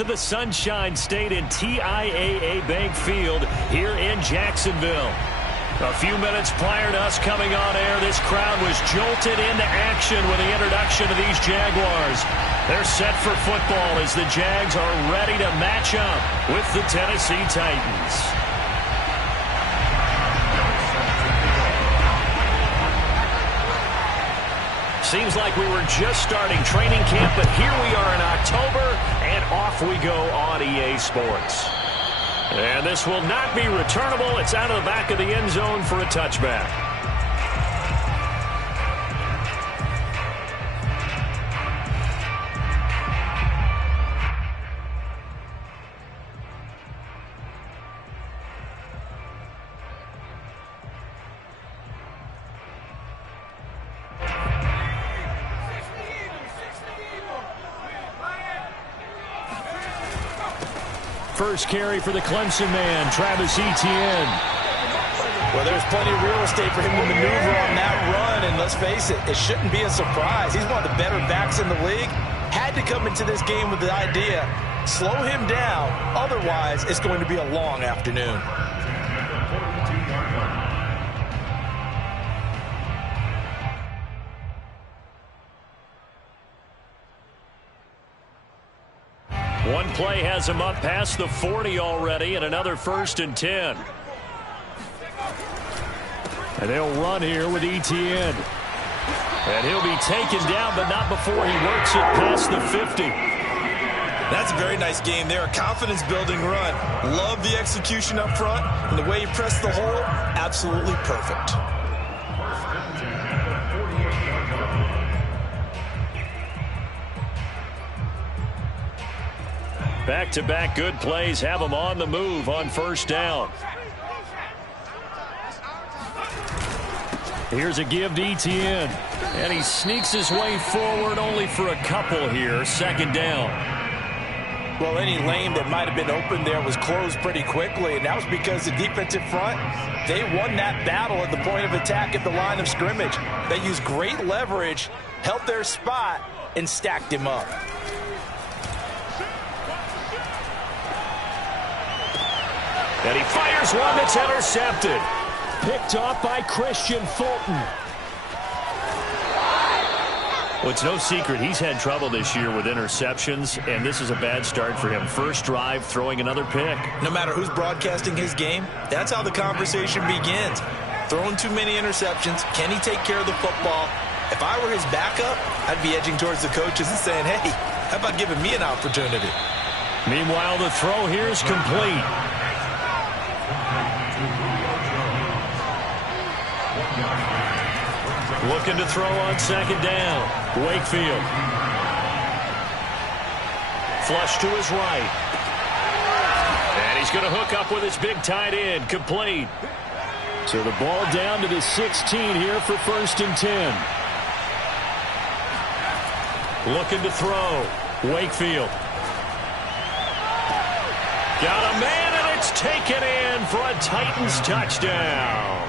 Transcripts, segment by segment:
To the Sunshine State and TIAA Bank Field here in Jacksonville. A few minutes prior to us coming on air, this crowd was jolted into action with the introduction of these Jaguars. They're set for football as the Jags are ready to match up with the Tennessee Titans. Seems like we were just starting training camp, but here we are in October, and off we go on EA Sports. And this will not be returnable. It's out of the back of the end zone for a touchback. First carry for the Clemson man, Travis Etienne. Well, there's plenty of real estate for him to maneuver on that run, and let's face it, it shouldn't be a surprise. He's one of the better backs in the league. Had to come into this game with the idea, slow him down, otherwise it's going to be a long afternoon. One play has him up past the 40 already, and another 1st and 10. And they'll run here with Etienne. And he'll be taken down, but not before he works it past the 50. That's a very nice game there. A confidence-building run. Love the execution up front, and the way he pressed the hole, absolutely perfect. Back-to-back good plays have him on the move on 1st down. Here's a give to Etienne. And he sneaks his way forward only for a couple here. 2nd down. Well, any lane that might have been open there was closed pretty quickly, and that was because the defensive front, they won that battle at the point of attack at the line of scrimmage. They used great leverage, held their spot, and stacked him up. And he fires one that's intercepted. Picked off by Christian Fulton. Well, it's no secret he's had trouble this year with interceptions, and this is a bad start for him. First drive, throwing another pick. No matter who's broadcasting his game, that's how the conversation begins. Throwing too many interceptions, can he take care of the football? If I were his backup, I'd be edging towards the coaches and saying, hey, how about giving me an opportunity? Meanwhile, the throw here is complete. Looking to throw on 2nd down. Wakefield. Flush to his right. And he's going to hook up with his big tight end. Complete. So the ball down to the 16 here for 1st and 10. Looking to throw. Wakefield. Got a man, and it's taken in for a Titans touchdown.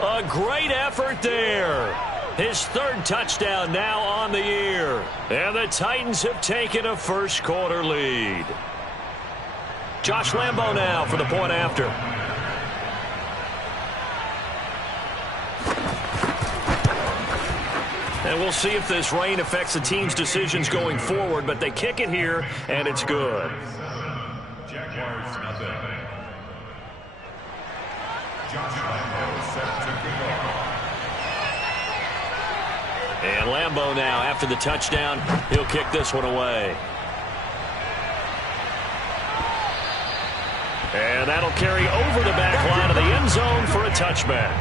A great effort there. His 3rd touchdown now on the year. And the Titans have taken a first-quarter lead. Josh Lambo now for the point after. And we'll see if this rain affects the team's decisions going forward, but they kick it here, and it's good. Jaguars nothing. Josh Lambo set to kick off. And Lambo now, after the touchdown, he'll kick this one away. And that'll carry over the back line of the end zone for a touchback.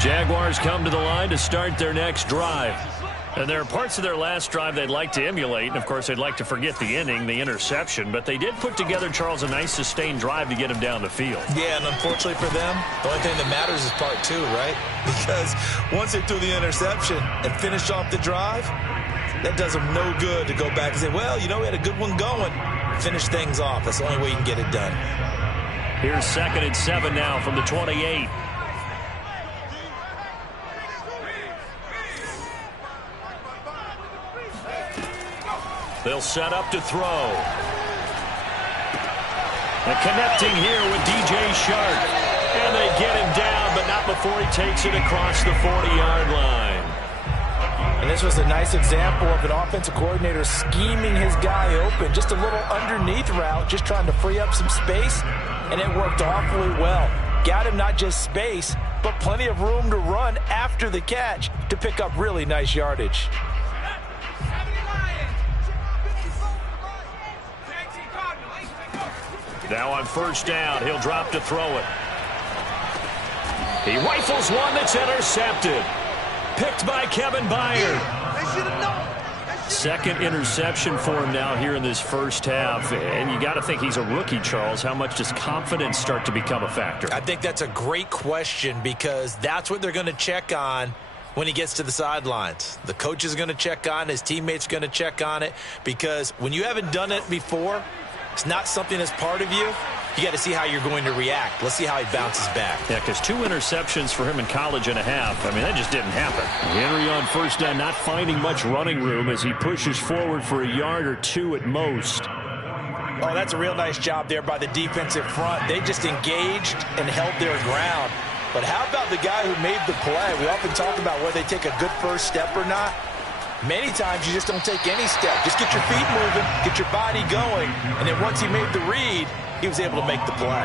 Jaguars come to the line to start their next drive. And there are parts of their last drive they'd like to emulate. And, of course, they'd like to forget the inning, the interception. But they did put together, Charles, a nice sustained drive to get him down the field. Yeah, and unfortunately for them, the only thing that matters is part 2, right? Because once they threw the interception and finished off the drive, that does them no good to go back and say, well, you know, we had a good one going. Finish things off. That's the only way you can get it done. Here's 2nd and 7 now from the 28. They'll set up to throw. And connecting here with DJ Shark. And they get him down, but not before he takes it across the 40-yard line. And this was a nice example of an offensive coordinator scheming his guy open. Just a little underneath route, just trying to free up some space. And it worked awfully well. Got him not just space, but plenty of room to run after the catch to pick up really nice yardage. Now on first down, he'll drop to throw it. He rifles one that's intercepted. Picked by Kevin Byard. Second interception for him now here in this first half. And you got to think he's a rookie, Charles. How much does confidence start to become a factor? I think that's a great question because that's what they're going to check on when he gets to the sidelines. The coach is going to check on it. His teammates are going to check on it because when you haven't done it before, it's not something that's part of you. You got to see how you're going to react. Let's see how he bounces back. Yeah, because 2 interceptions for him in college and a half. I mean, that just didn't happen. Henry on first down, not finding much running room as he pushes forward for a yard or 2 at most. Oh, that's a real nice job there by the defensive front. They just engaged and held their ground. But how about the guy who made the play? We often talk about whether they take a good first step or not. Many times you just don't take any step. Just get your feet moving, get your body going, and then once he made the read, he was able to make the play.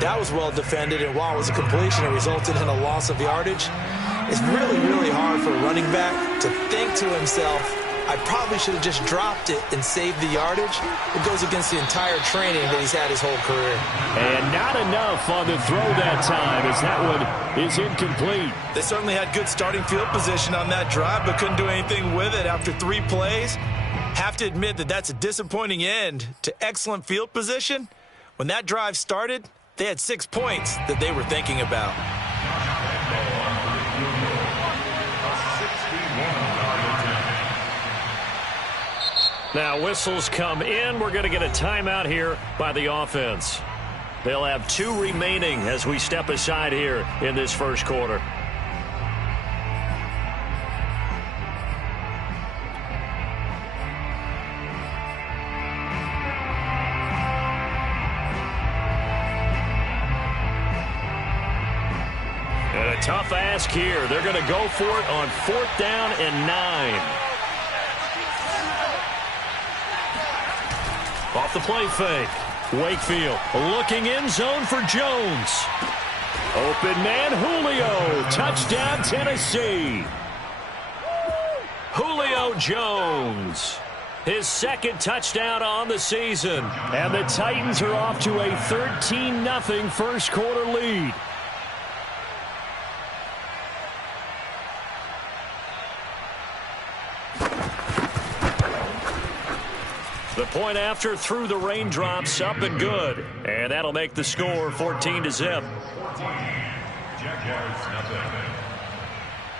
That was well defended, and while it was a completion, it resulted in a loss of yardage. It's really, really hard for a running back to think to himself, I probably should have just dropped it and saved the yardage. It goes against the entire training that he's had his whole career. And not enough on the throw that time as that one is incomplete. They certainly had good starting field position on that drive, but couldn't do anything with it after 3 plays. Have to admit that that's a disappointing end to excellent field position. When that drive started, they had 6 points that they were thinking about. Now whistles come in. We're going to get a timeout here by the offense. They'll have 2 remaining as we step aside here in this first quarter. And a tough ask here. They're going to go for it on 4th down and 9. Off the play fake. Wakefield looking in zone for Jones. Open man Julio. Touchdown Tennessee. Julio Jones. His 2nd touchdown on the season. And the Titans are off to a 13-0 first quarter lead. The point after through the raindrops, up and good. And that'll make the score 14-0. Jaguars nothing.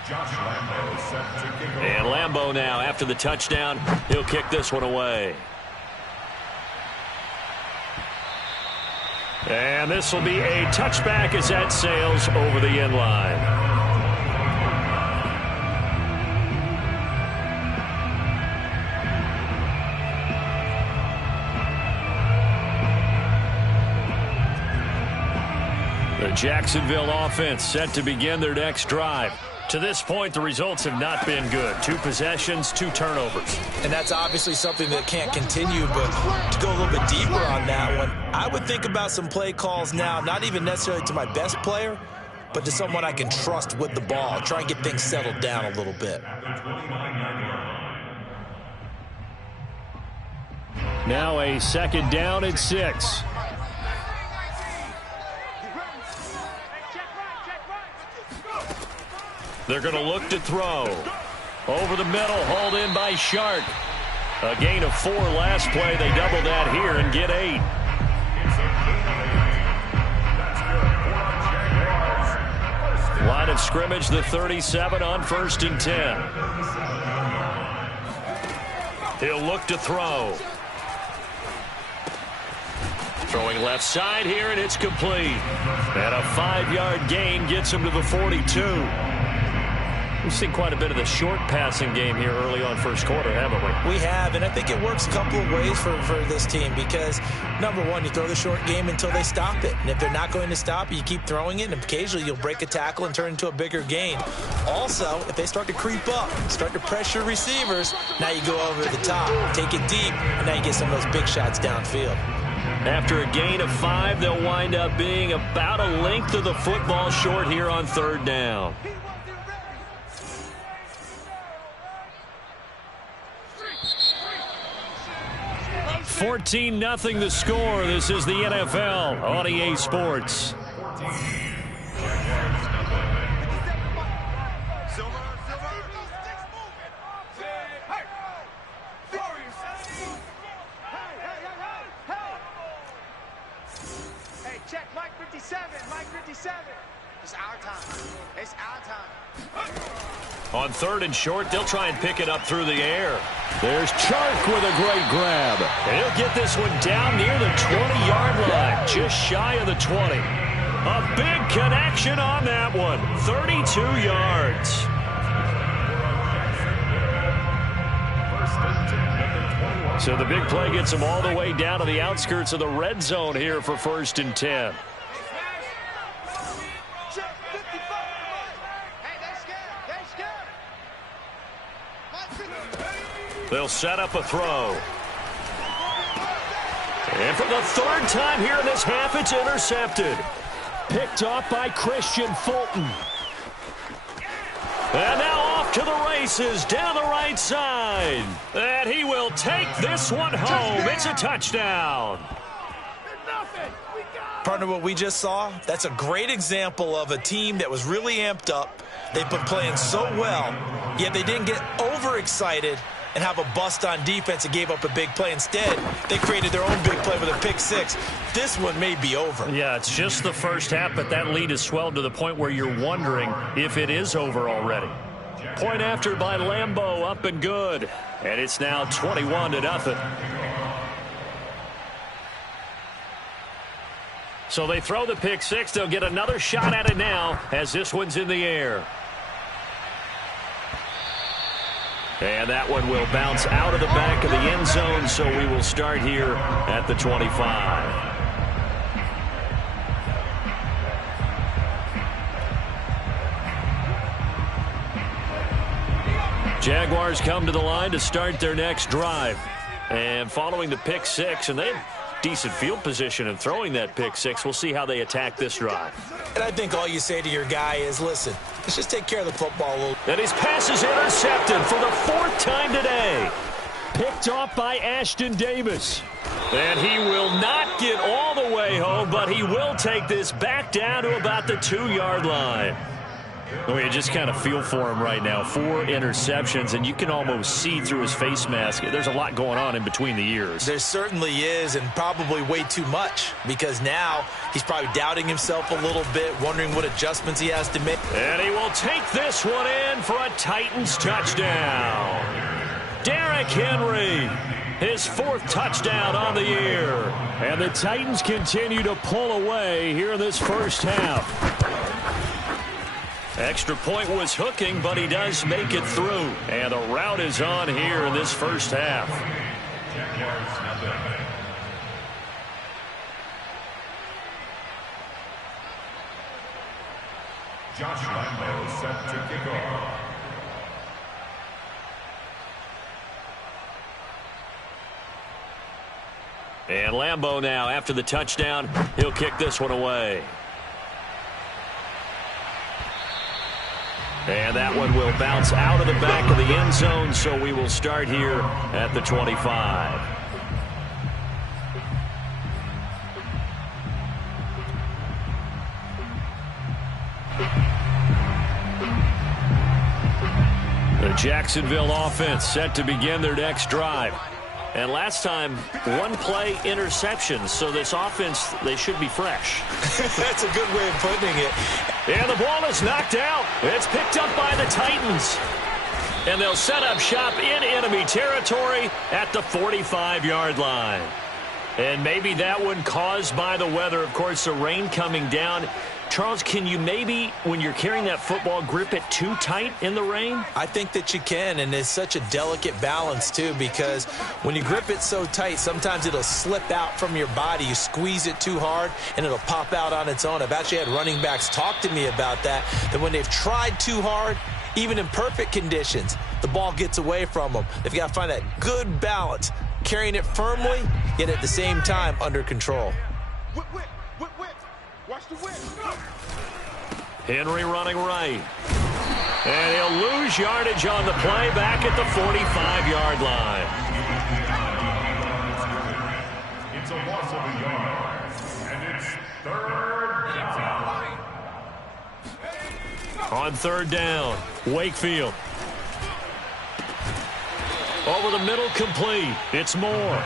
Josh Lambo set to kick off. And Lambo now, after the touchdown, he'll kick this one away. And this will be a touchback as that sails over the end line. The Jacksonville offense set to begin their next drive. To this point, the results have not been good. 2 possessions, 2 turnovers. And that's obviously something that can't continue, but to go a little bit deeper on that one, I would think about some play calls now, not even necessarily to my best player, but to someone I can trust with the ball. Try and get things settled down a little bit. Now a 2nd down and 6. They're going to look to throw. Over the middle, hauled in by Shark. A gain of 4 last play. They double that here and get 8. Line of scrimmage, the 37 on 1st and 10. He'll look to throw. Throwing left side here, and it's complete. And a 5-yard gain gets him to the 42. We've seen quite a bit of the short passing game here early on first quarter, haven't we? We have, and I think it works a couple of ways for this team because, number one, you throw the short game until they stop it. And if they're not going to stop it, you keep throwing it, and occasionally you'll break a tackle and turn into a bigger gain. Also, if they start to creep up, start to pressure receivers, now you go over the top, take it deep, and now you get some of those big shots downfield. After a gain of 5, they'll wind up being about a length of the football short here on third down. 14-0 the score. This is the NFL on EA Sports. Hey, check Mike 57. Mike 57. It's our time. It's our time. On third and short, they'll try and pick it up through the air. There's Chark with a great grab. And he'll get this one down near the 20-yard line, just shy of the 20. A big connection on that one, 32 yards. So the big play gets them all the way down to the outskirts of the red zone here for 1st and 10. They'll set up a throw. And for the third time here in this half, it's intercepted. Picked off by Christian Fulton. And now off to the races, down the right side. And he will take this one home. It's a touchdown. Partner, what we just saw, that's a great example of a team that was really amped up. They've been playing so well, yet they didn't get overexcited and have a bust on defense and gave up a big play. Instead, they created their own big play with a pick six. This one may be over. Yeah, it's just the first half, but that lead has swelled to the point where you're wondering if it is over already. Point after by Lambeau, up and good. And it's now 21-0. So they throw the pick six. They'll get another shot at it now as this one's in the air. And that one will bounce out of the back of the end zone, so we will start here at the 25. Jaguars come to the line to start their next drive. And following the pick six, and they had decent field position in throwing that pick six. We'll see how they attack this drive. And I think all you say to your guy is, listen, let's just take care of the football a little. And his pass is intercepted for the 4th time today. Picked off by Ashton Davis. And he will not get all the way home, but he will take this back down to about the 2-yard line. Well, you just kind of feel for him right now. 4 interceptions, and you can almost see through his face mask. There's a lot going on in between the ears. There certainly is, and probably way too much, because now he's probably doubting himself a little bit, wondering what adjustments he has to make. And he will take this one in for a Titans touchdown. Derrick Henry, his 4th touchdown on the year. And the Titans continue to pull away here in this first half. Extra point was hooking, but he does make it through. And the route is on here in this first half. Josh Lambeau set to kick off. And Lambeau now, after the touchdown, he'll kick this one away. And that one will bounce out of the back of the end zone, so we will start here at the 25. The Jacksonville offense set to begin their next drive. And last time, 1-play interceptions, so this offense, they should be fresh. That's a good way of putting it. And the ball is knocked out. It's picked up by the Titans. And they'll set up shop in enemy territory at the 45-yard line. And maybe that one caused by the weather. Of course, the rain coming down. Charles, can you maybe, when you're carrying that football, grip it too tight in the rain? I think that you can, and it's such a delicate balance, too, because when you grip it so tight, sometimes it'll slip out from your body. You squeeze it too hard, and it'll pop out on its own. I've actually had running backs talk to me about that when they've tried too hard, even in perfect conditions, the ball gets away from them. They've got to find that good balance, carrying it firmly, yet at the same time under control. Whip, whip, whip, whip. Watch the whip. Henry running right. And he'll lose yardage on the play back at the 45-yard line. It's a loss of a yard, and it's third down. On third down, Wakefield. Over the middle, complete. It's Moore.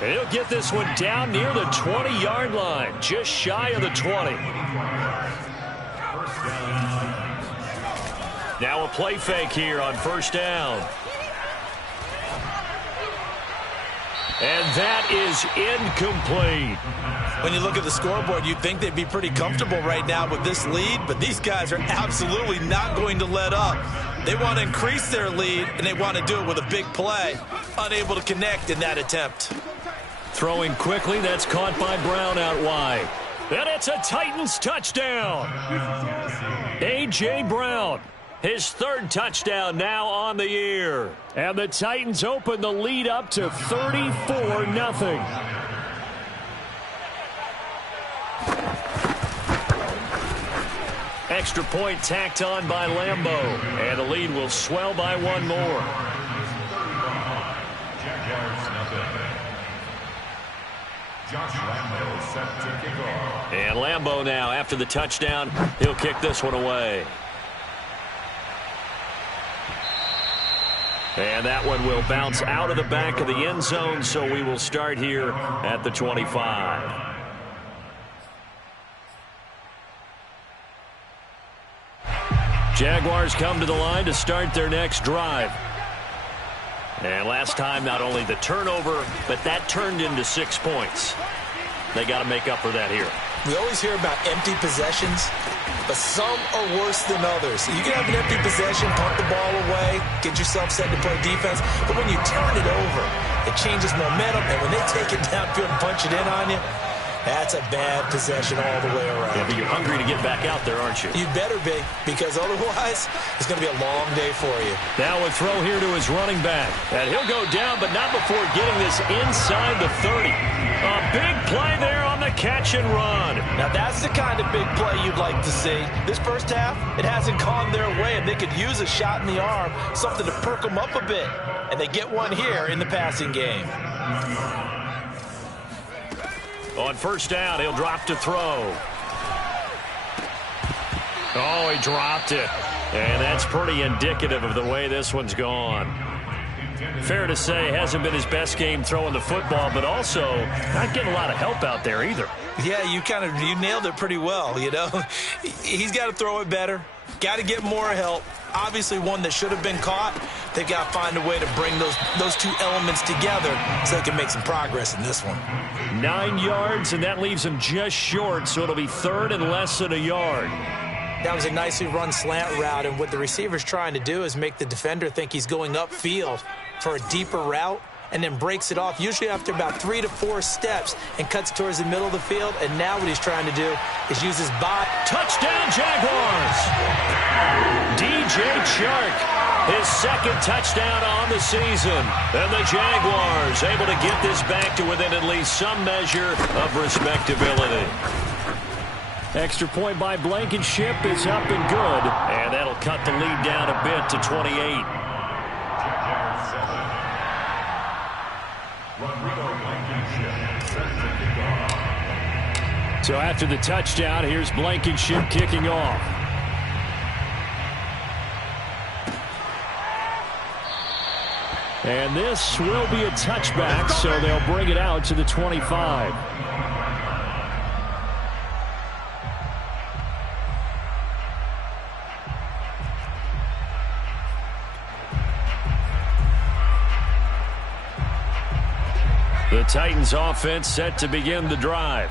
And he'll get this one down near the 20-yard line, just shy of the 20. Now a play fake here on first down. And that is incomplete. When you look at the scoreboard, you'd think they'd be pretty comfortable right now with this lead, but these guys are absolutely not going to let up. They want to increase their lead, and they want to do it with a big play. Unable to connect in that attempt. Throwing quickly, that's caught by Brown out wide. And it's a Titans touchdown. A.J. Brown, his third touchdown now on the year. And the Titans open the lead up to 34-0. Extra point tacked on by Lambeau. And the lead will swell by one more. Josh Lambeau set to kick off. And Lambeau now, after the touchdown, he'll kick this one away. And that one will bounce out of the back of the end zone, so we will start here at the 25. Jaguars come to the line to start their next drive. And last time, not only the turnover, but that turned into 6 points. They got to make up for that here. We always hear about empty possessions, but some are worse than others. You can have an empty possession, punt the ball away, get yourself set to play defense, but when you turn it over, it changes momentum, and when they take it downfield and punch it in on you, that's a bad possession all the way around. Yeah, but you're hungry to get back out there, aren't you? You better be, because otherwise it's going to be a long day for you. Now a throw here to his running back. And he'll go down, but not before getting this inside the 30. A big play there on the catch and run. Now that's the kind of big play you'd like to see. This first half, it hasn't gone their way, and they could use a shot in the arm, something to perk them up a bit. And they get one here in the passing game. On first down, he'll drop to throw. Oh, he dropped it. And that's pretty indicative of the way this one's gone. Fair to say, hasn't been his best game throwing the football, but also not getting a lot of help out there either. Yeah, you nailed it pretty well, you know. He's got to throw it better. Got to get more help. Obviously one that should have been caught. They've got to find a way to bring those two elements together so they can make some progress in this one. 9 yards, and that leaves him just short, so it'll be third and less than a yard. That was a nicely run slant route, and what the receiver's trying to do is make the defender think he's going upfield for a deeper route, and then breaks it off, usually after about 3 to 4 steps, and cuts towards the middle of the field. And now what he's trying to do is use his body. Touchdown, Jaguars! DJ Chark, his second touchdown on the season. And the Jaguars able to get this back to within at least some measure of respectability. Extra point by Blankenship is up and good. And that'll cut the lead down a bit to 28. So after the touchdown, here's Blankenship kicking off. And this will be a touchback, so they'll bring it out to the 25. The Titans offense set to begin the drive.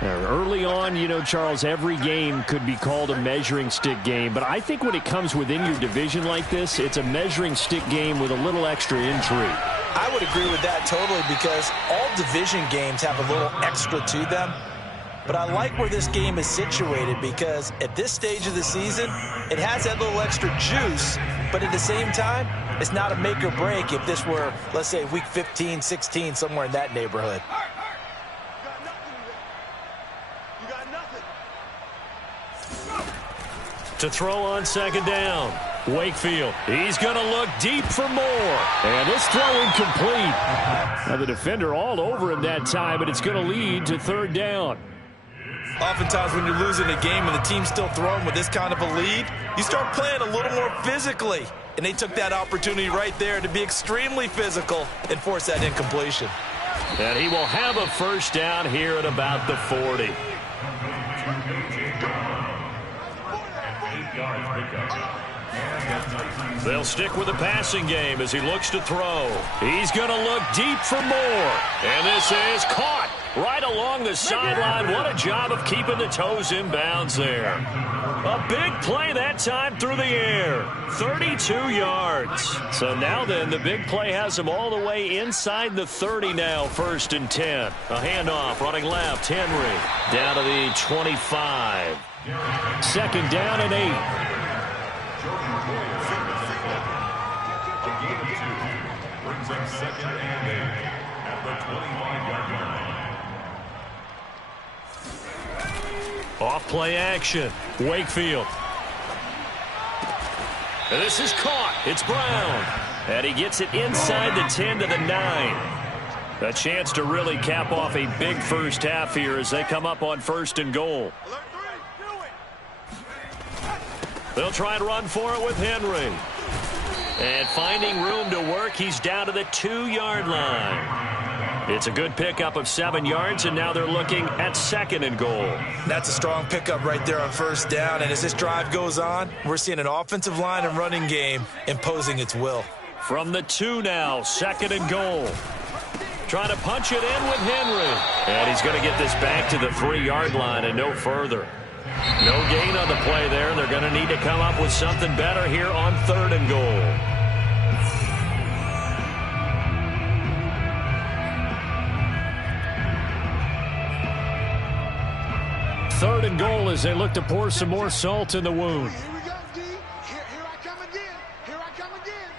Early on, you know, Charles, every game could be called a measuring stick game. But I think when it comes within your division like this, it's a measuring stick game with a little extra intrigue. I would agree with that totally because all division games have a little extra to them. But I like where this game is situated because at this stage of the season, it has that little extra juice. But at the same time, it's not a make or break if this were, let's say, week 15, 16, somewhere in that neighborhood. You got nothing. To throw on second down. Wakefield, he's going to look deep for more. And this throw incomplete. Now the defender all over him that time, but it's going to lead to third down. Oftentimes when you're losing a game and the team's still throwing with this kind of a lead, you start playing a little more physically. And they took that opportunity right there to be extremely physical and force that incompletion. And he will have a first down here at about the 40. They'll stick with the passing game as he looks to throw. He's going to look deep for more. And this is caught right along the sideline. What a job of keeping the toes in bounds there. A big play that time through the air. 32 yards. So now then, the big play has him all the way inside the 30 now, 1st and 10. A handoff running left. Henry down to the 25. 2nd down and 8. Brings up 2nd and 8 at the 25-yard line. Off play action. Wakefield. And this is caught. It's Brown. And he gets it inside the 10 to the 9. A chance to really cap off a big first half here as they come up on 1st and goal. They'll try and run for it with Henry. And finding room to work, he's down to the 2-yard line. It's a good pickup of 7 yards, and now they're looking at 2nd and goal. That's a strong pickup right there on 1st down, and as this drive goes on, we're seeing an offensive line and running game imposing its will. From the 2 now, 2nd and goal. Trying to punch it in with Henry. And he's going to get this back to the 3-yard line and no further. No gain on the play there. They're going to need to come up with something better here on 3rd and goal. Third and goal as they look to pour some more salt in the wound. Here we go, D. Here I come again. Here I come again.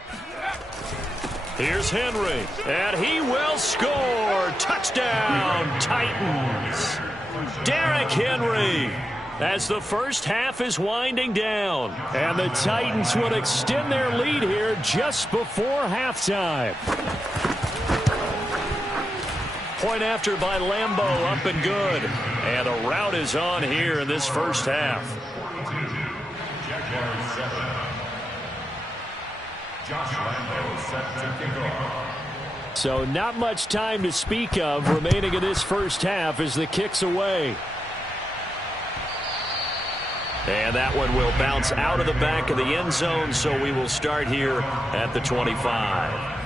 Here's Henry, and he will score. Touchdown, Titans. Derrick Henry. As the first half is winding down. And the Titans will extend their lead here just before halftime. Point after by Lambeau, up and good. And a rout is on here in this first half. Jaguars 7. Josh Lambeau set to kick off. So not much time to speak of remaining in this first half as the kick's away. And that one will bounce out of the back of the end zone, so we will start here at the 25.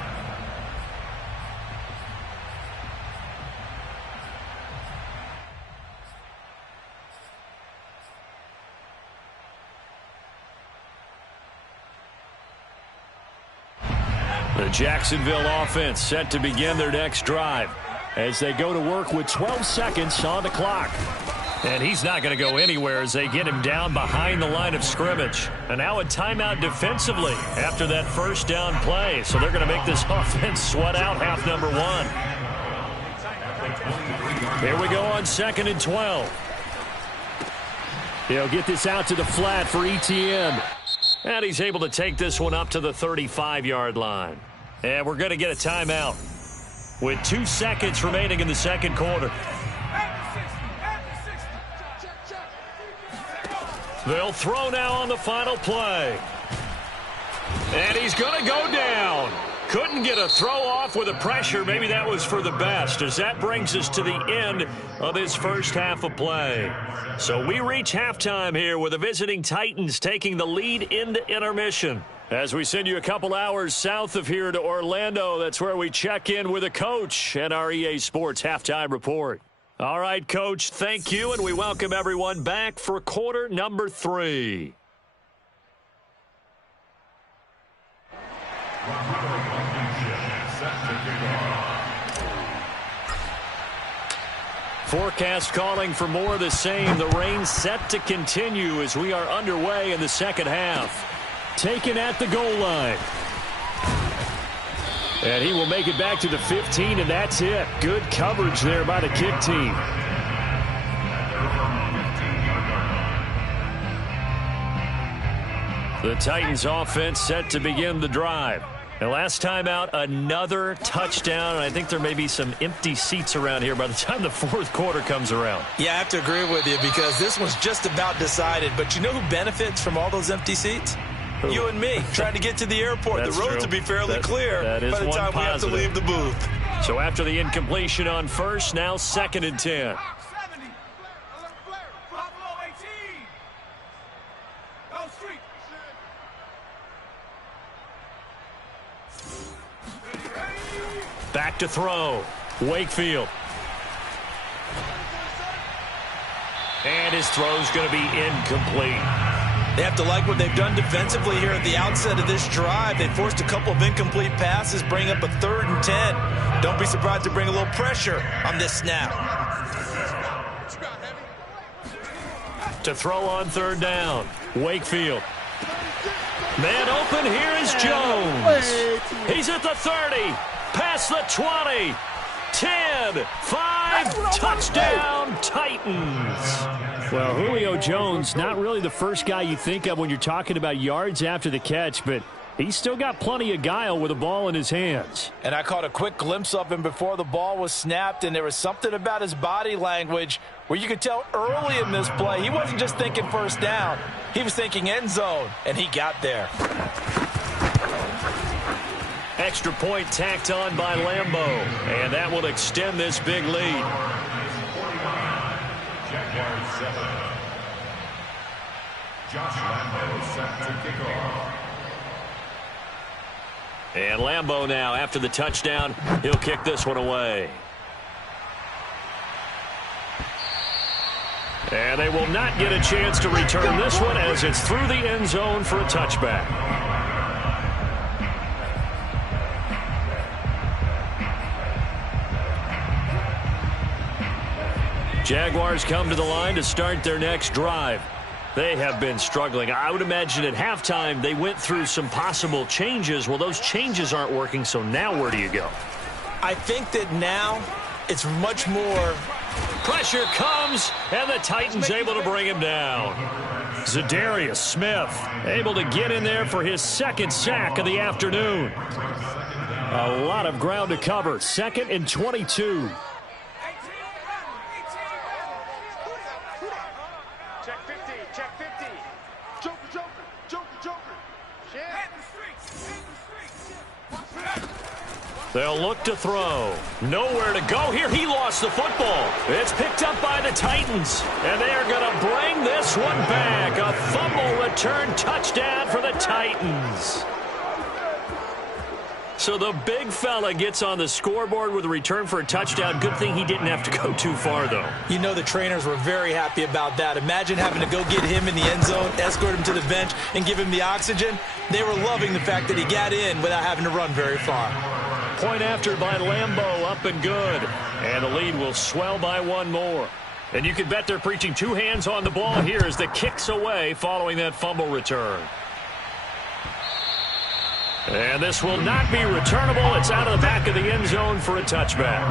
The Jacksonville offense set to begin their next drive as they go to work with 12 seconds on the clock. And he's not going to go anywhere as they get him down behind the line of scrimmage. And now a timeout defensively after that first down play. So they're going to make this offense sweat out half number 1. Here we go on 2nd and 12. He'll get this out to the flat for Etienne. And he's able to take this one up to the 35-yard line. And we're going to get a timeout with 2 seconds remaining in the second quarter. They'll throw now on the final play. And he's going to go down. Couldn't get a throw off with the pressure. Maybe that was for the best, as that brings us to the end of this first half of play. So we reach halftime here with the visiting Titans taking the lead into intermission. As we send you a couple hours south of here to Orlando, that's where we check in with a coach and our EA Sports halftime report. All right, Coach, thank you, and we welcome everyone back for quarter number 3. Forecast calling for more of the same. The rain set to continue as we are underway in the second half. Taken at the goal line. And he will make it back to the 15, and that's it. Good coverage there by the kick team. The Titans offense set to begin the drive. And last time out, another touchdown. And I think there may be some empty seats around here by the time the fourth quarter comes around. Yeah, I have to agree with you because this one's just about decided. But you know who benefits from all those empty seats? You and me, trying to get to the airport. That's the roads true. will be fairly clear by the time we have to leave the booth. So after the incompletion on first, now 2nd and 10. Back to throw. Wakefield. And his throw's going to be incomplete. They have to like what they've done defensively here at the outset of this drive. They forced a couple of incomplete passes, bring up a 3rd and 10. Don't be surprised to bring a little pressure on this snap. To throw on 3rd down. Wakefield. Man open, here is Jones. He's at the 30. Past the 20. 10. 5. Touchdown, Titans. Well, Julio Jones, not really the first guy you think of when you're talking about yards after the catch, but he's still got plenty of guile with the ball in his hands. And I caught a quick glimpse of him before the ball was snapped, and there was something about his body language where you could tell early in this play he wasn't just thinking first down. He was thinking end zone, and he got there. Extra point tacked on by Lambeau, and that will extend this big lead. Jaguars 7. Josh Lambeau set to kick off. And Lambeau now, after the touchdown, he'll kick this one away. And they will not get a chance to return this one as it's through the end zone for a touchback. Jaguars come to the line to start their next drive. They have been struggling. I would imagine at halftime they went through some possible changes. Well, those changes aren't working, so now where do you go? I think that now it's much more. Pressure comes, and the Titans able to bring him down. Zadarius Smith able to get in there for his 2nd sack of the afternoon. A lot of ground to cover. 2nd and 22. Check 50, check 50. Joker, Joker, Joker, Joker. Shit. They'll look to throw. Nowhere to go here. He lost the football. It's picked up by the Titans. And they are going to bring this one back. A fumble return touchdown for the Titans. So the big fella gets on the scoreboard with a return for a touchdown. Good thing he didn't have to go too far, though. You know the trainers were very happy about that. Imagine having to go get him in the end zone, escort him to the bench, and give him the oxygen. They were loving the fact that he got in without having to run very far. Point after by Lambeau, up and good. And the lead will swell by one more. And you can bet they're preaching 2 hands on the ball here as the kick's away following that fumble return. And this will not be returnable. It's out of the back of the end zone for a touchback.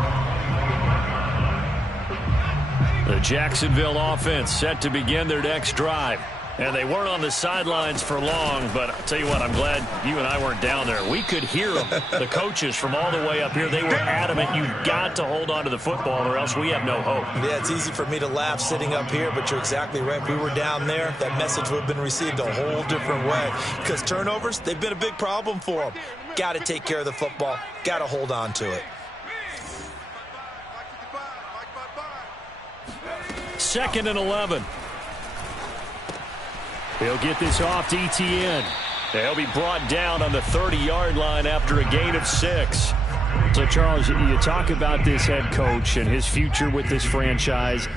The Jacksonville offense set to begin their next drive. And they weren't on the sidelines for long, but I'll tell you what, I'm glad you and I weren't down there. We could hear them, the coaches from all the way up here. They were adamant, you've got to hold on to the football or else we have no hope. Yeah, it's easy for me to laugh sitting up here, but you're exactly right. If we were down there, that message would have been received a whole different way. Because turnovers, they've been a big problem for them. Got to take care of the football. Got to hold on to it. 2nd and 11. He'll get this off to ETN. He'll be brought down on the 30-yard line after a gain of 6. So, Charles, you talk about this head coach and his future with this franchise.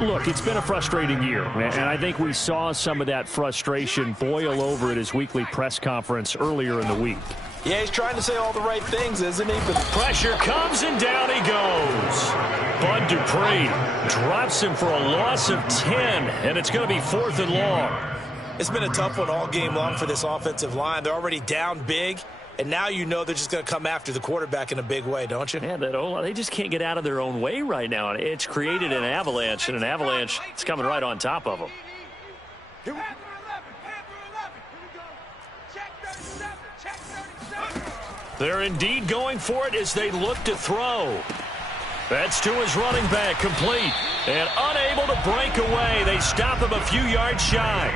Look, it's been a frustrating year, and I think we saw some of that frustration boil over at his weekly press conference earlier in the week. Yeah, he's trying to say all the right things, isn't he? But pressure comes, and down he goes. Bud Dupree drops him for a loss of 10, and it's going to be 4th and long. It's been a tough one all game long for this offensive line. They're already down big, and now you know they're just going to come after the quarterback in a big way, don't you? Yeah, they just can't get out of their own way right now. It's created an avalanche, and an avalanche is coming right on top of them. Here we go. Check 37. Check 37. They're indeed going for it as they look to throw. That's to his running back, complete. And unable to break away. They stop him a few yards shy.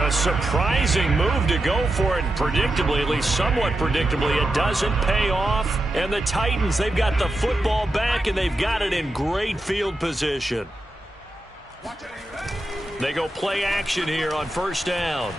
A surprising move to go for it. Predictably, at least somewhat predictably, it doesn't pay off. And the Titans, they've got the football back, and they've got it in great field position. They go play action here on 1st down.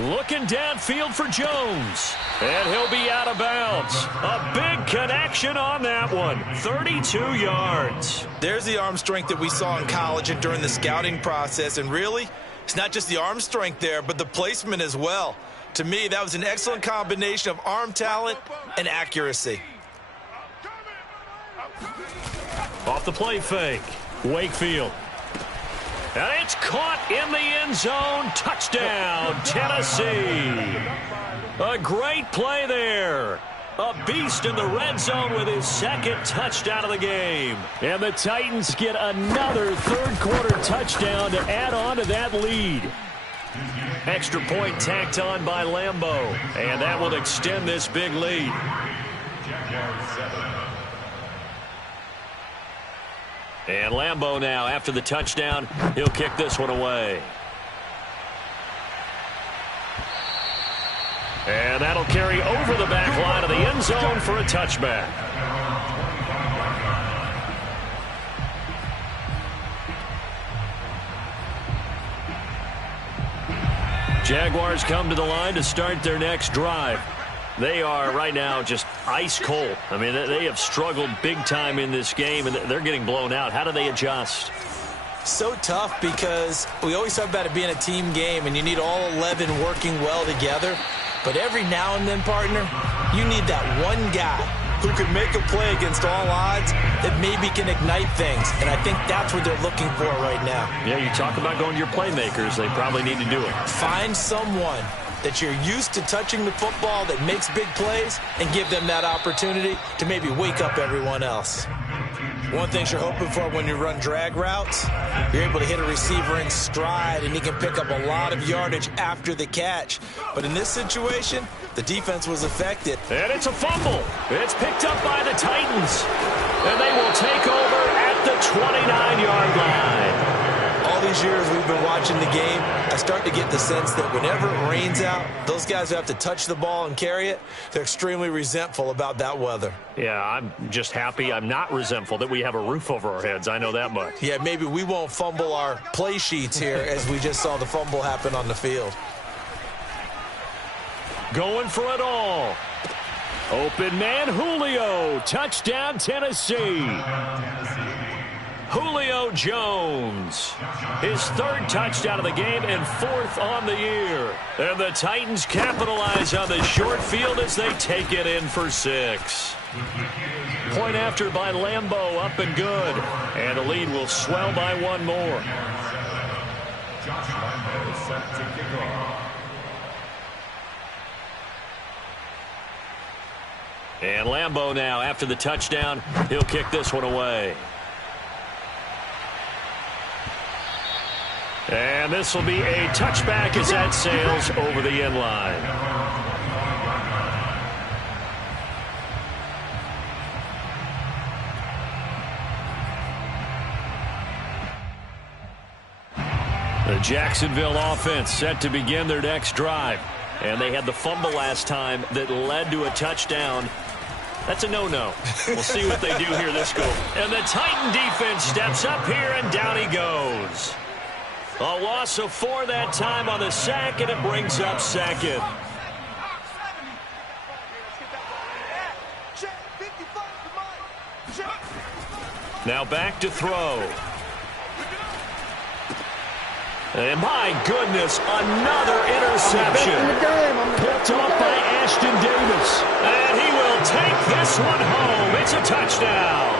Looking downfield for Jones. And he'll be out of bounds. A big connection on that one. 32 yards. There's the arm strength that we saw in college and during the scouting process. And really, it's not just the arm strength there, but the placement as well. To me, that was an excellent combination of arm talent and accuracy. Off the play fake. Wakefield. And it's caught in the end zone. Touchdown, Tennessee. A great play there. A beast in the red zone with his 2nd touchdown of the game. And the Titans get another 3rd-quarter touchdown to add on to that lead. Extra point tacked on by Lambeau. And that will extend this big lead. And Lambeau now, after the touchdown, he'll kick this one away. And that'll carry over the back line of the end zone for a touchback. Jaguars come to the line to start their next drive. They are right now just ice cold. I mean, they have struggled big time in this game, and they're getting blown out. How do they adjust? So tough because we always talk about it being a team game, and you need all 11 working well together. But every now and then, partner, you need that one guy who can make a play against all odds that maybe can ignite things. And I think that's what they're looking for right now. Yeah, you talk about going to your playmakers. They probably need to do it. Find someone that you're used to touching the football that makes big plays and give them that opportunity to maybe wake up everyone else. One thing you're hoping for when you run drag routes, you're able to hit a receiver in stride and he can pick up a lot of yardage after the catch. But in this situation, the defense was affected. And it's a fumble. It's picked up by the Titans. And they will take over at the 29-yard line. All these years we've been watching the game, I start to get the sense that whenever it rains out, those guys who have to touch the ball and carry it, they're extremely resentful about that weather. Yeah, I'm just happy I'm not resentful that we have a roof over our heads. I know that much. Yeah, maybe we won't fumble our play sheets here as we just saw the fumble happen on the field. Going for it all. Open man, Julio. Touchdown, Tennessee. Julio Jones, his 3rd touchdown of the game and 4th on the year. And the Titans capitalize on the short field as they take it in for 6. Point after by Lambeau, up and good. And the lead will swell by 1 more. Josh Lambeau set to kick off. And Lambeau now, after the touchdown, he'll kick this one away. And this will be a touchback as that sails over the end line. The Jacksonville offense set to begin their next drive. And they had the fumble last time that led to a touchdown. That's a no-no. We'll see what they do here this go. And the Titan defense steps up here, and down he goes. A loss of 4 that time on the sack, and it brings up second. Now back to throw. And my goodness, another interception. Picked off by Ashton Davis. And he will take this one home. It's a touchdown.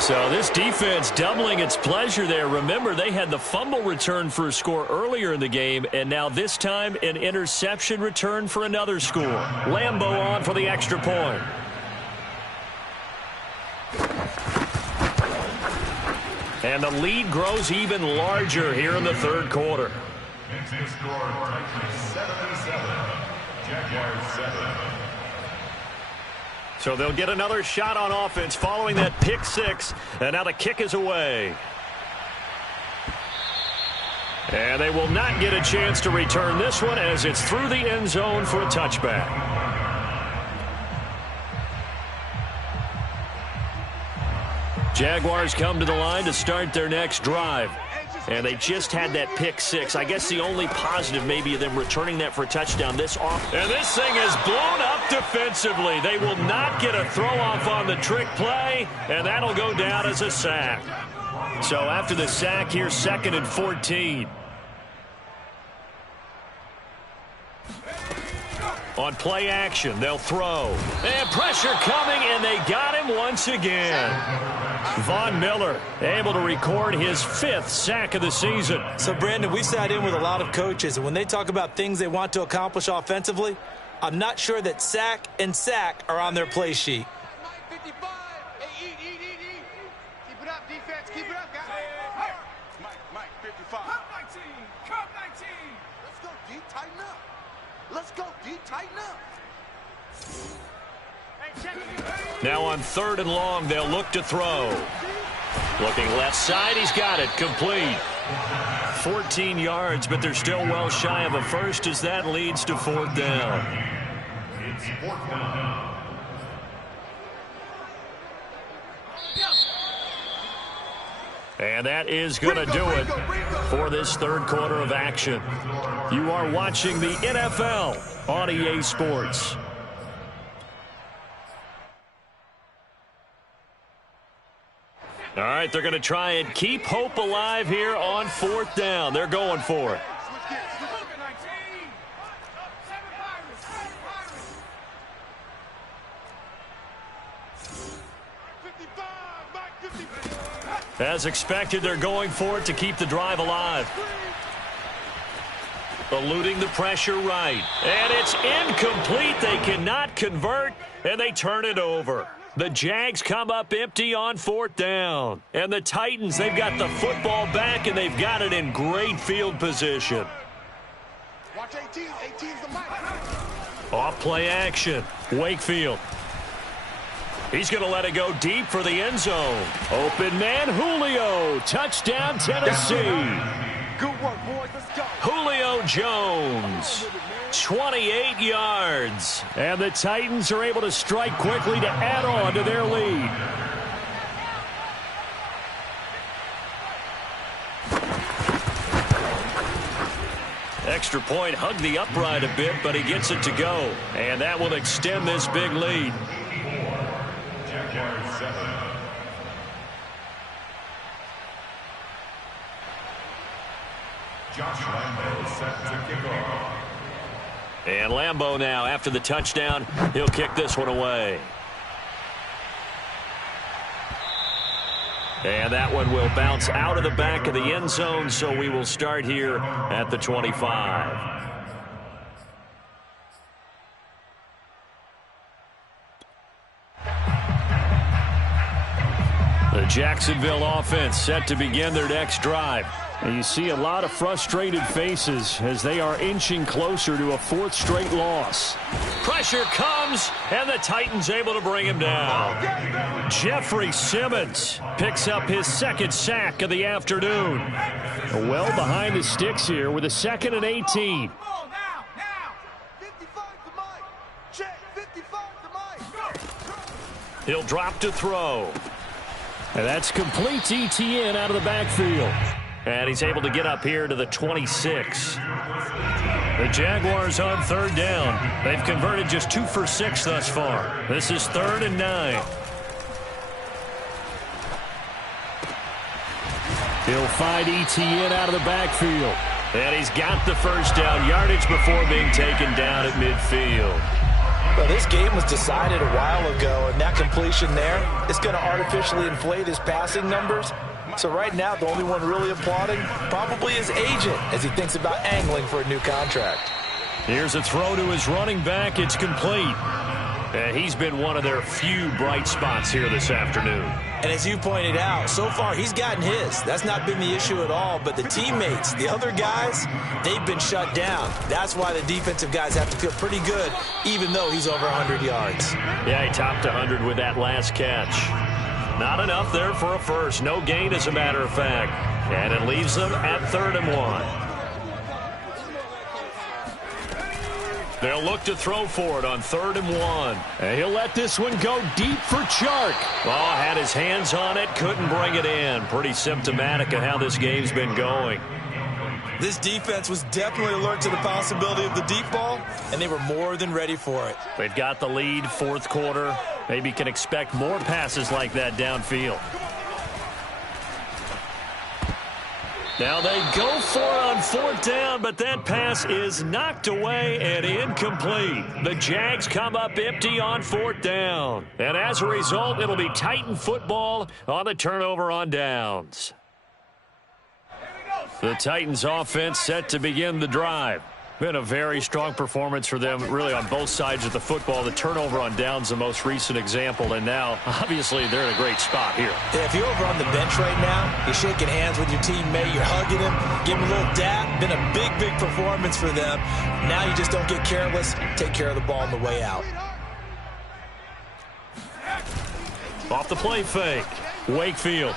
So this defense doubling its pleasure there. Remember, they had the fumble return for a score earlier in the game, and now this time an interception return for another score. Lambeau on for the extra point. And the lead grows even larger here in the third quarter. Instant score, Titans 77, Jaguars 7. So they'll get another shot on offense following that pick six, and now the kick is away. And they will not get a chance to return this one as it's through the end zone for a touchback. Jaguars come to the line to start their next drive. And they just had that pick six. I guess the only positive maybe of them returning that for a touchdown this off. And this thing is blown up defensively. They will not get a throw-off on the trick play, and that'll go down as a sack. So after the sack, here's 2nd and 14. On play action, they'll throw. And pressure coming, and they got him once again. Von Miller able to record his 5th sack of the season. So, Brandon, we sat in with a lot of coaches, and when they talk about things they want to accomplish offensively, I'm not sure that sack and sack are on their play sheet. Mike 55. Hey, eat. Keep it up, defense. Keep it up, guys. Mike 55. Come 19. Come 19. Let's go deep, tighten up. Let's go deep, tighten up. Now on 3rd and long, they'll look to throw. Looking left side, he's got it, complete. 14 yards, but they're still well shy of a first as that leads to 4th down. It's 4th down. And that is going to do it for this third quarter of action. You are watching the NFL on EA Sports. All right, they're going to try and keep hope alive here on 4th down. They're going for it. As expected, they're going for it to keep the drive alive. Eluding the pressure right. And it's incomplete. They cannot convert, and they turn it over. The Jags come up empty on 4th down. And the Titans, they've got the football back, and they've got it in great field position. Watch 18. 18's the mic. Off play action. Wakefield. He's going to let it go deep for the end zone. Open man, Julio. Touchdown, Tennessee. Good work, boys. Let's go. Julio Jones. 28 yards. And the Titans are able to strike quickly to add on to their lead. Extra point, hugged the upright a bit, but he gets it to go. And that will extend this big lead. Jaguars 7. Josh Lambeau set to kick off. And Lambeau now, after the touchdown, he'll kick this one away. And that one will bounce out of the back of the end zone, so we will start here at the 25. The Jacksonville offense set to begin their next drive. And you see a lot of frustrated faces as they are inching closer to a 4th straight loss. Pressure comes, and the Titans able to bring him down. Jeffrey Simmons picks up his 2nd sack of the afternoon. Well behind the sticks here with a 2nd and 18. 55 to Mike. Check. 55 to Mike. He'll drop to throw. And that's complete ETN out of the backfield. And he's able to get up here to the 26. The Jaguars on third down. They've converted just 2 for 6 thus far. This is 3rd and 9. He'll find Etienne out of the backfield. And he's got the first down yardage before being taken down at midfield. Well, this game was decided a while ago, and that completion there is going to artificially inflate his passing numbers. So right now, the only one really applauding probably his agent as he thinks about angling for a new contract. Here's a throw to his running back. It's complete. And he's been one of their few bright spots here this afternoon. And as you pointed out, so far he's gotten his. That's not been the issue at all. But the teammates, the other guys, they've been shut down. That's why the defensive guys have to feel pretty good, even though he's over 100 yards. Yeah, he topped 100 with that last catch. Not enough there for a first. No gain, as a matter of fact. And it leaves them at 3rd and 1. They'll look to throw for it on 3rd and 1. And he'll let this one go deep for Chark. Oh, had his hands on it, couldn't bring it in. Pretty symptomatic of how this game's been going. This defense was definitely alert to the possibility of the deep ball, and they were more than ready for it. They've got the lead, 4th quarter. Maybe can expect more passes like that downfield. Now they go for it on 4th down, but that pass is knocked away and incomplete. The Jags come up empty on 4th down. And as a result, it'll be Titan football on the turnover on downs. The Titans offense set to begin the drive. Been a very strong performance for them, really, on both sides of the football. The turnover on downs, the most recent example, and now, obviously, they're in a great spot here. Yeah, if you're over on the bench right now, you're shaking hands with your teammate, you're hugging him, giving him a little dap. Been a big, big performance for them. Now you just don't get careless. Take care of the ball on the way out. Off the play fake, Wakefield.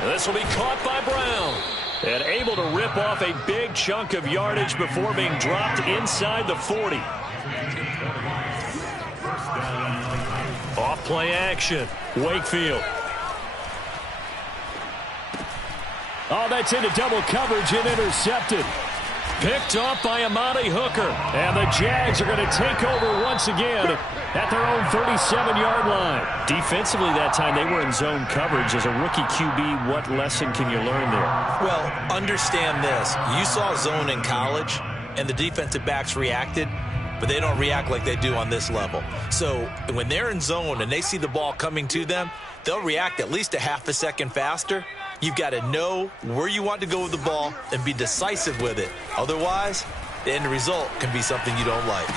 This will be caught by Brown. And able to rip off a big chunk of yardage before being dropped inside the 40. Off play action. Wakefield. Oh, that's into double coverage and intercepted. Picked off by Amani Hooker. And the Jags are going to take over once again at their own 37-yard line. Defensively that time, they were in zone coverage. As a rookie QB, what lesson can you learn there? Well, understand this. You saw zone in college, and the defensive backs reacted, but they don't react like they do on this level. So when they're in zone and they see the ball coming to them, they'll react at least a half a second faster. You've got to know where you want to go with the ball and be decisive with it. Otherwise, the end result can be something you don't like.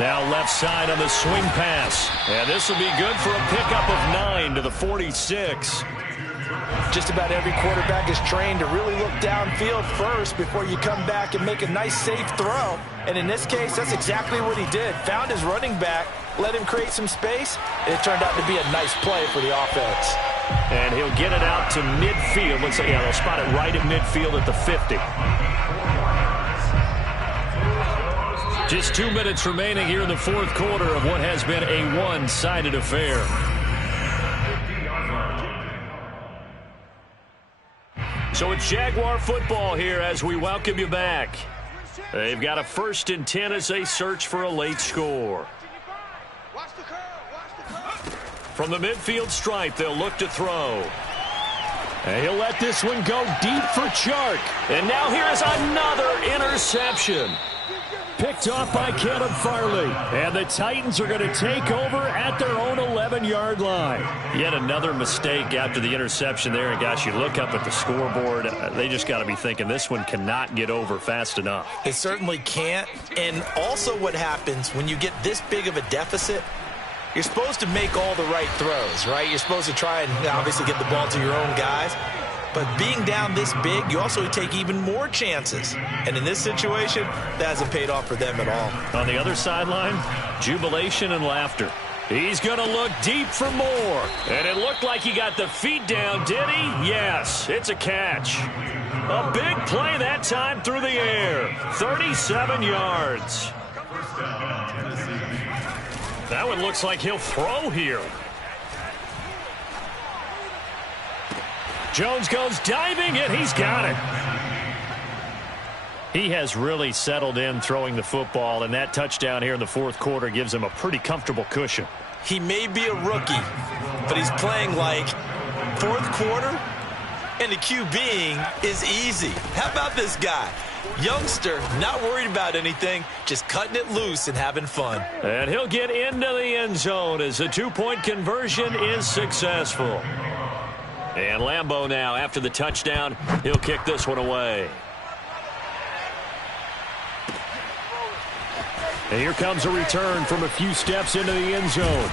Now left side on the swing pass. And this will be good for a pickup of 9 to the 46. Just about every quarterback is trained to really look downfield first before you come back and make a nice, safe throw. And in this case, that's exactly what he did. Found his running back, let him create some space, and it turned out to be a nice play for the offense. And he'll get it out to midfield. Let's say, yeah, they'll spot it right at midfield at the 50. Just 2 minutes remaining here in the 4th quarter of what has been a one-sided affair. So it's Jaguar football here as we welcome you back. They've got a 1st and 10 as they search for a late score. From the midfield stripe, they'll look to throw. And he'll let this one go deep for Chark. And now here is another interception. Picked off by Caleb Farley. And the Titans are going to take over at their own 11-yard line. Yet another mistake after the interception there. And, gosh, you look up at the scoreboard. They just got to be thinking this one cannot get over fast enough. It certainly can't. And also what happens when you get this big of a deficit, you're supposed to make all the right throws, right? You're supposed to try and obviously get the ball to your own guys. But being down this big, you also take even more chances. And in this situation, that hasn't paid off for them at all. On the other sideline, jubilation and laughter. He's going to look deep for more. And it looked like he got the feet down, did he? Yes, it's a catch. A big play that time through the air. 37 yards. That one looks like he'll throw here. Jones goes diving, and he's got it. He has really settled in throwing the football, and that touchdown here in the fourth quarter gives him a pretty comfortable cushion. He may be a rookie, but he's playing like fourth quarter, and the QBing is easy. How about this guy? Youngster, not worried about anything, just cutting it loose and having fun. And he'll get into the end zone as the two-point conversion is successful. And Lambeau now, after the touchdown, he'll kick this one away. And here comes a return from a few steps into the end zone.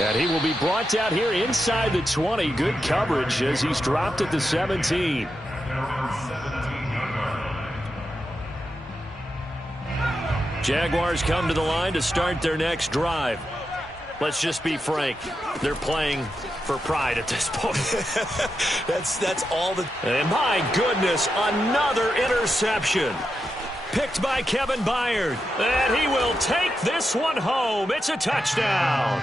And he will be brought out here inside the 20. Good coverage as he's dropped at the 17. Jaguars come to the line to start their next drive. Let's just be frank. They're playing for pride at this point. that's all the... And my goodness, another interception. Picked by Kevin Byard. And he will take this one home. It's a touchdown.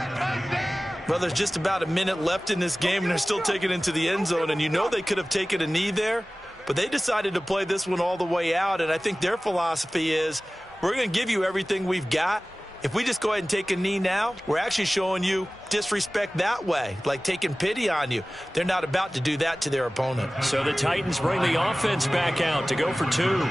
Well, there's just about a minute left in this game, and they're still taking it into the end zone. And you know they could have taken a knee there, but they decided to play this one all the way out. And I think their philosophy is, we're going to give you everything we've got. If we just go ahead and take a knee now, we're actually showing you disrespect that way, like taking pity on you. They're not about to do that to their opponent. So the Titans bring the offense back out to go for two.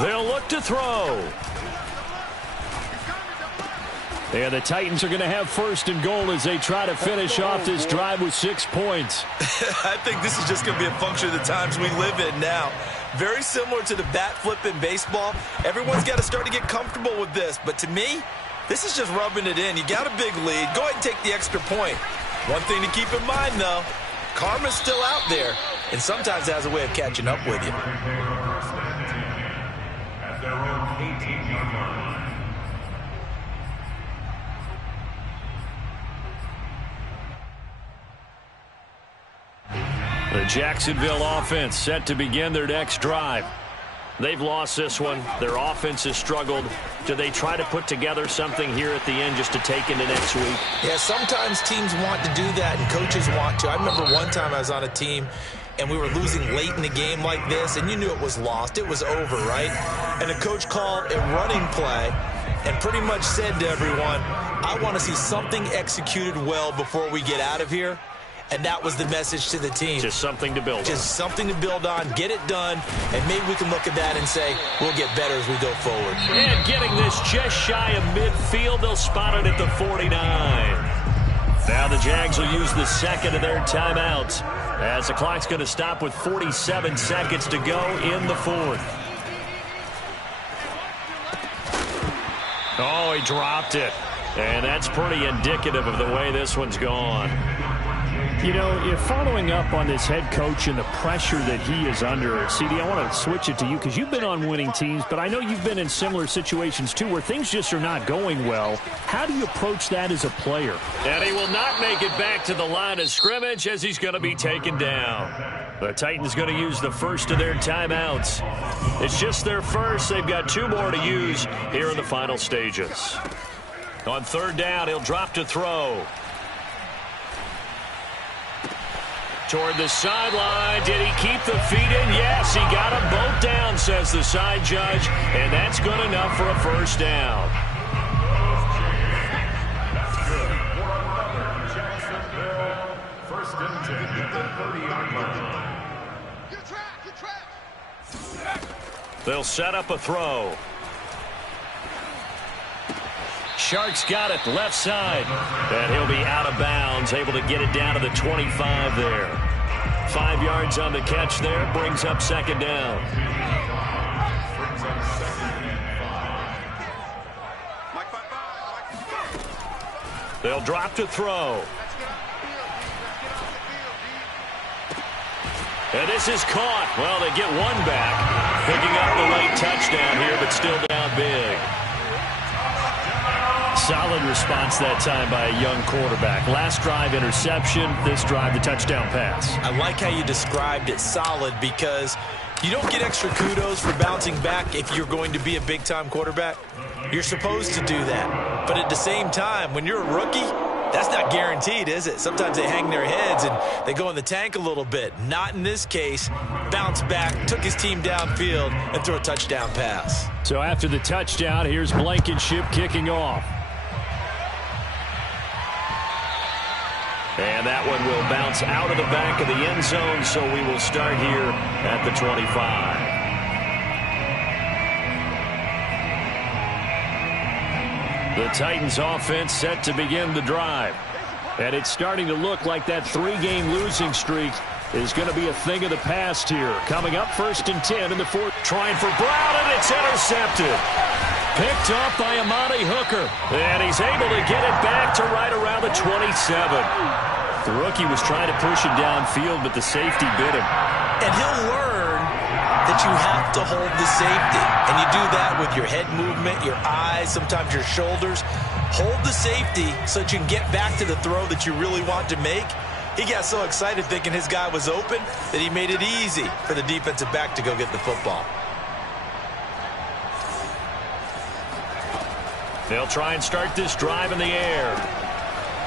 They'll look to throw. And the Titans are going to have first and goal as they try to finish off this drive with 6 points. I think this is just going to be a function of the times we live in now. Very similar to the bat flip in baseball. Everyone's got to start to get comfortable with this. But to me, this is just rubbing it in. You got a big lead. Go ahead and take the extra point. One thing to keep in mind, though, karma's still out there, and sometimes has a way of catching up with you. At their own 18-yard line. The Jacksonville offense set to begin their next drive. They've lost this one. Their offense has struggled. Do they try to put together something here at the end just to take into next week? Yeah, sometimes teams want to do that and coaches want to. I remember one time I was on a team and we were losing late in the game like this, and you knew it was lost. It was over, right? And the coach called a running play and pretty much said to everyone, I want to see something executed well before we get out of here. And that was the message to the team. Just something to build on. Just something to build on, get it done, and maybe we can look at that and say, we'll get better as we go forward. And getting this just shy of midfield, they'll spot it at the 49. Now the Jags will use the second of their timeouts as the clock's going to stop with 47 seconds to go in the fourth. Oh, he dropped it. And that's pretty indicative of the way this one's gone. You know, if following up on this head coach and the pressure that he is under, CD, I want to switch it to you because you've been on winning teams, but I know you've been in similar situations too where things just are not going well. How do you approach that as a player? And he will not make it back to the line of scrimmage as he's going to be taken down. The Titans going to use the first of their timeouts. It's just their first. They've got 2 more to use here in the final stages. On third down, he'll drop to throw. Toward the sideline. Did he keep the feet in? Yes, he got them both down, says the side judge. And that's good enough for a first down. Jacksonville, first and 10 at the 30-yard line. Get track. They'll set up a throw. Sharks got it left side. And he'll be out of bounds, able to get it down to the 25 there. 5 yards on the catch there, brings up second down. They'll drop to throw. And this is caught. Well, they get one back. Picking up the late touchdown here, but still down big. Solid response that time by a young quarterback. Last drive, interception. This drive, the touchdown pass. I like how you described it, solid, because You don't get extra kudos for bouncing back if you're going to be a big-time quarterback. You're supposed to do that. But at the same time, when you're a rookie, that's not guaranteed, is it? Sometimes they hang their heads and they go in the tank a little bit. Not in this case. Bounced back, took his team downfield, and threw a touchdown pass. So after the touchdown, here's Blankenship kicking off. And that one will bounce out of the back of the end zone, so we will start here at the 25. The Titans offense set to begin the drive. And it's starting to look like that 3-game losing streak is going to be a thing of the past here. Coming up 1st and 10 in the 4th. Trying for Brown, and it's intercepted. Picked off by Amani Hooker. And he's able to get it back to right around the 27. The rookie was trying to push it downfield, but the safety bit him. And he'll learn that you have to hold the safety. And you do that with your head movement, your eyes, sometimes your shoulders. Hold the safety so that you can get back to the throw that you really want to make. He got so excited thinking his guy was open that he made it easy for the defensive back to go get the football. They'll try and start this drive in the air.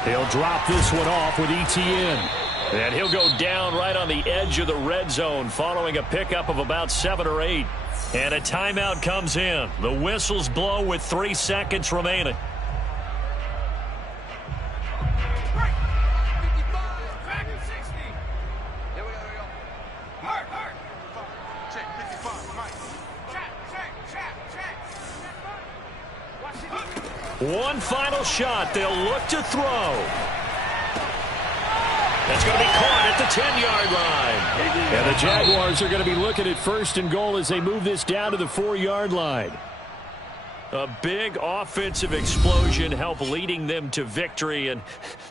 He'll drop this one off with ETN. And he'll go down right on the edge of the red zone following a pickup of about 7 or 8. And a timeout comes in. The whistles blow with 3 seconds remaining. One final shot. They'll look to throw. That's going to be caught at the 10-yard line. And the Jaguars are going to be looking at 1st and goal as they move this down to the 4-yard line. A big offensive explosion helped leading them to victory. And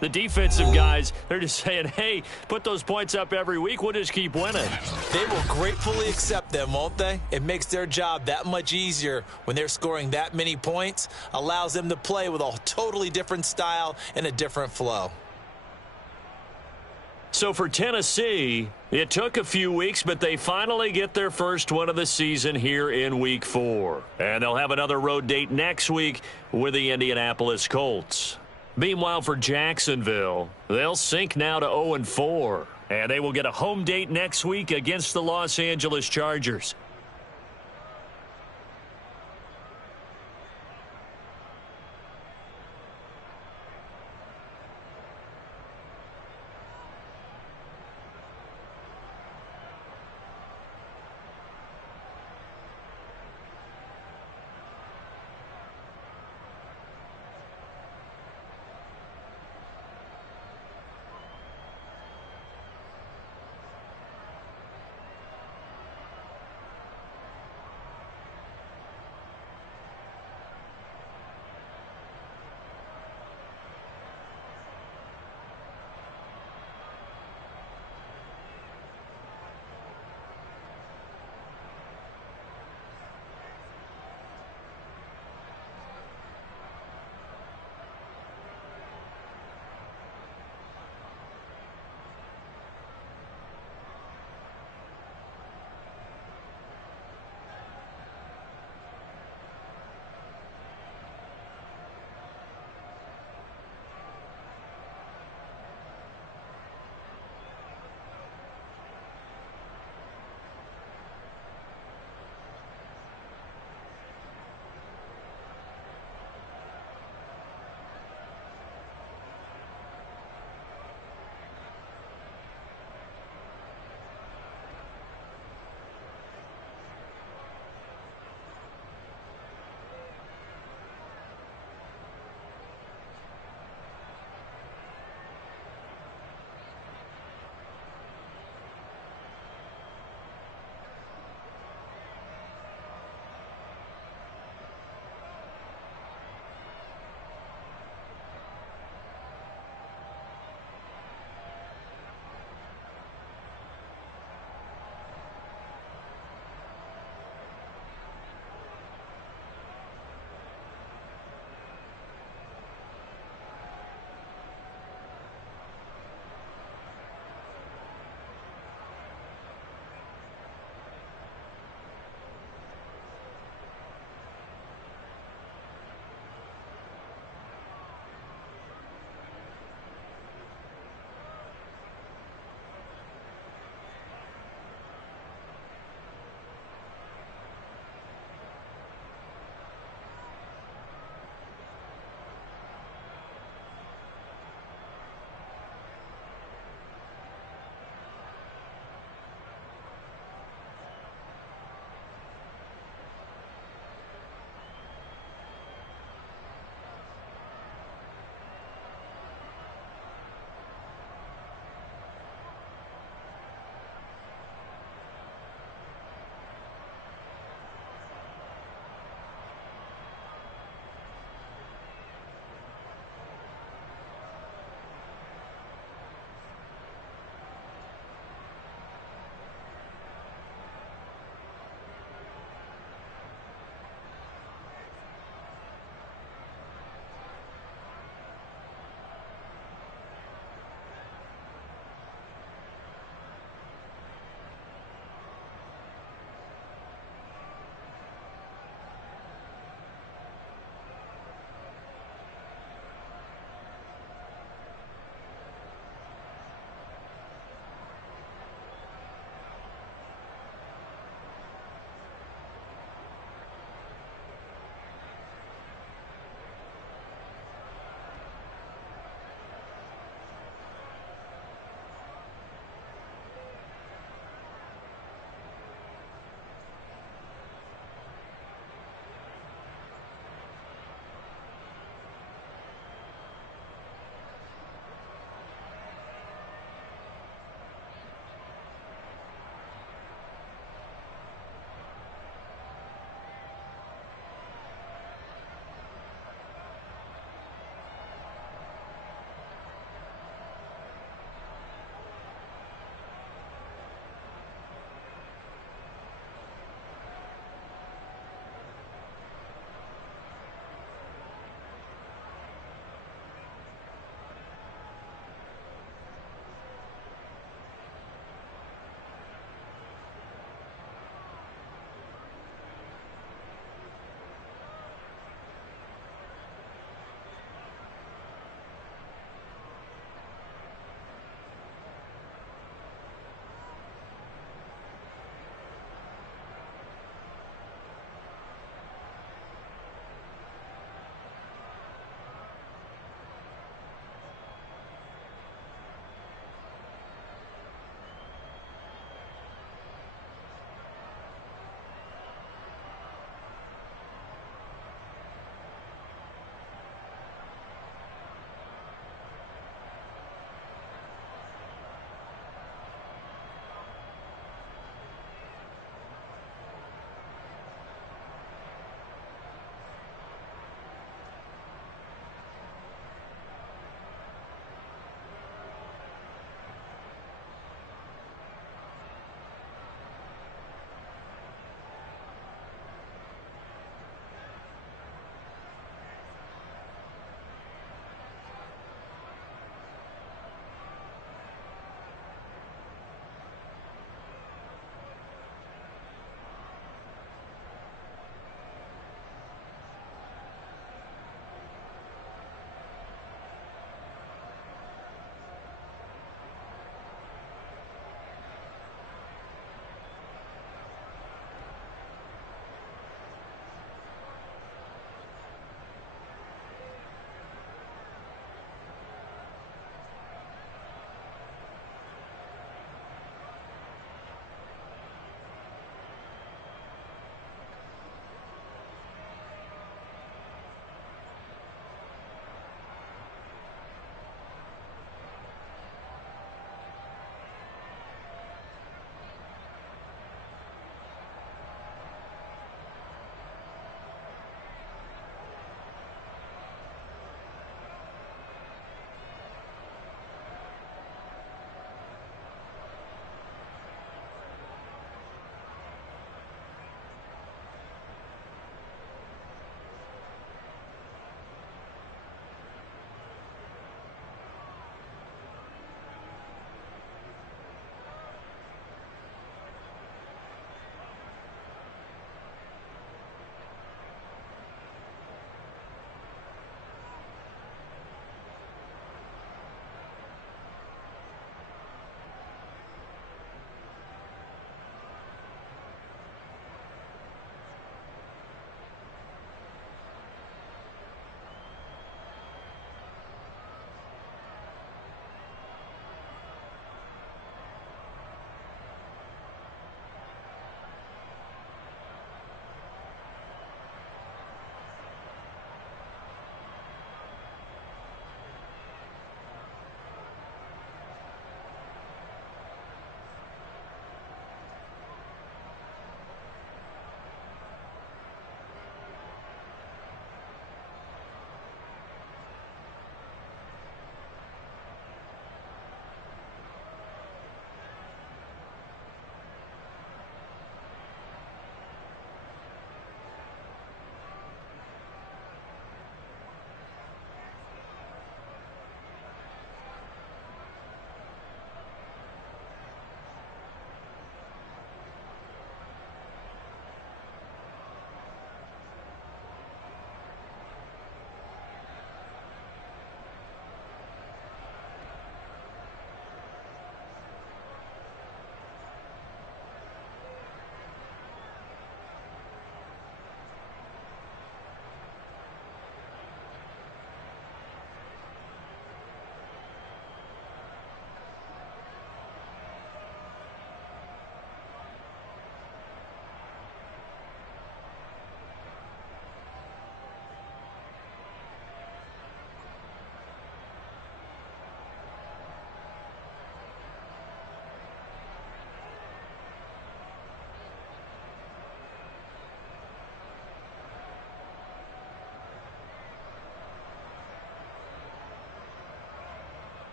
the defensive guys, they're just saying, hey, put those points up every week. We'll just keep winning. They will gratefully accept them, won't they? It makes their job that much easier when they're scoring that many points. Allows them to play with a totally different style and a different flow. So for Tennessee, it took a few weeks, but they finally get their first win of the season here in Week 4. And they'll have another road date next week with the Indianapolis Colts. Meanwhile, for Jacksonville, they'll sink now to 0-4. And they will get a home date next week against the Los Angeles Chargers.